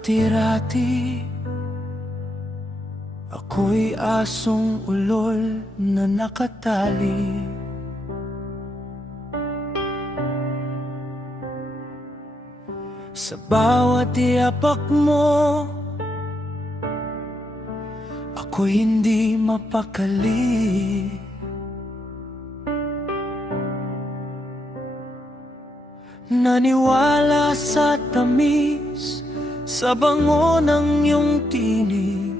Dati-rati ako'y asong ulol na nakatali. Sa bawat yapak mo, ako'y hindi mapakali. Naniwala sa tamis, sa bango ng iyong tinig,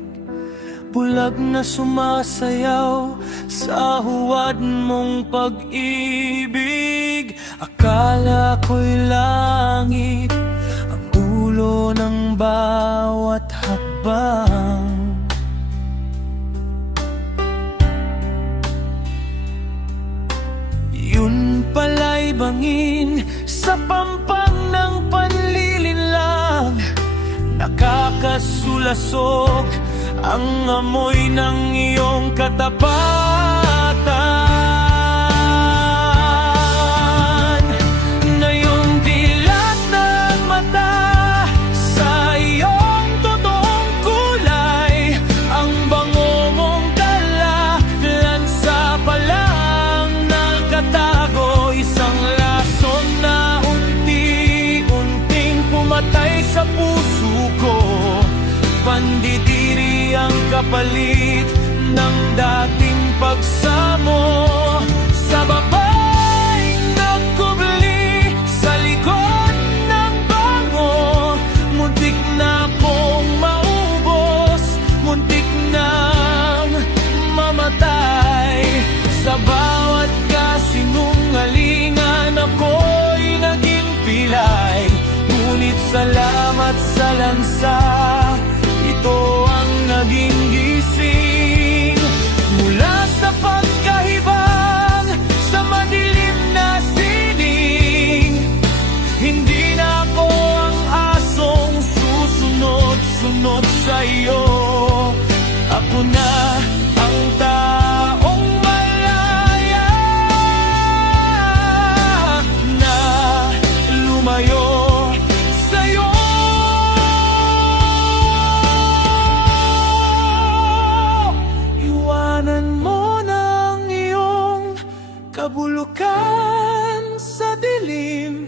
bulag na sumasayaw sa huwad mong pag-ibig. Akala ko'y langit ang dulo ng bawat hakbang. Yun pala'y bangin sa pampang ng panlilinlang. Nakakasulasok ang amoy ng iyong katapatan. Na iyong dilat ng mata sa iyong totoong kulay, ang bango mong dala, lansa pa lang nakatago. Isang lason na unti-unting pumatay sa puso ko. Pandidiri ang kapalit ng dating pagsamo. Sa babaeng nagkubli sa likod ng bango, muntik na akong maubos, muntik nang mamatay. Sa bawat kasinungalingan ako'y naging pilay. Ngunit salamat sa lansa, ito ang naging gising mula sa pagkahibang sa madilim na sining. Hindi na ako ang asong susunod-sunod sa iyo. Ako na ang taong malaya na lumayo sa'yo. Kabulukan sa dilim,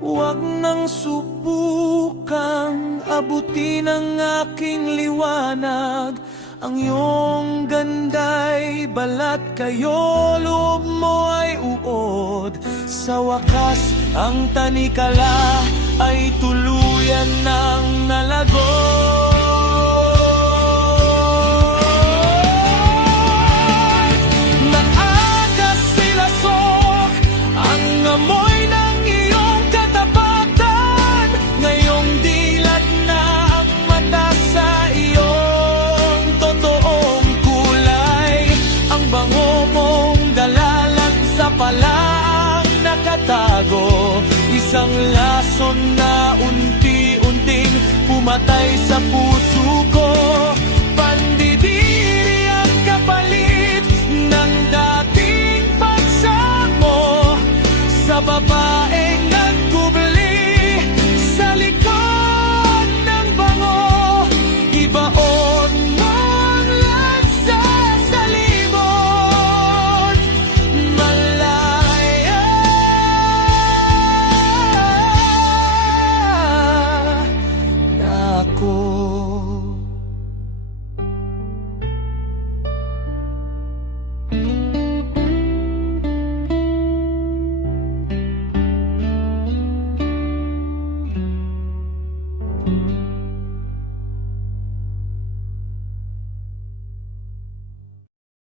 huwag nang subukang abutin ang aking liwanag. Ang iyong ganda'y balat, kayo loob mo ay uod. Sa wakas, ang tanikala ay tuluyan ng nalago. Amoy ng iyong katapatan, ngayong dilat na ang mata sa iyong totoong kulay. Ang bango mong dalalang sa palaang nakatago. Isang lason na unti-unting pumatay sa puso ko. Pandidiri ang kapalit ng dating pagsamo. Sa baba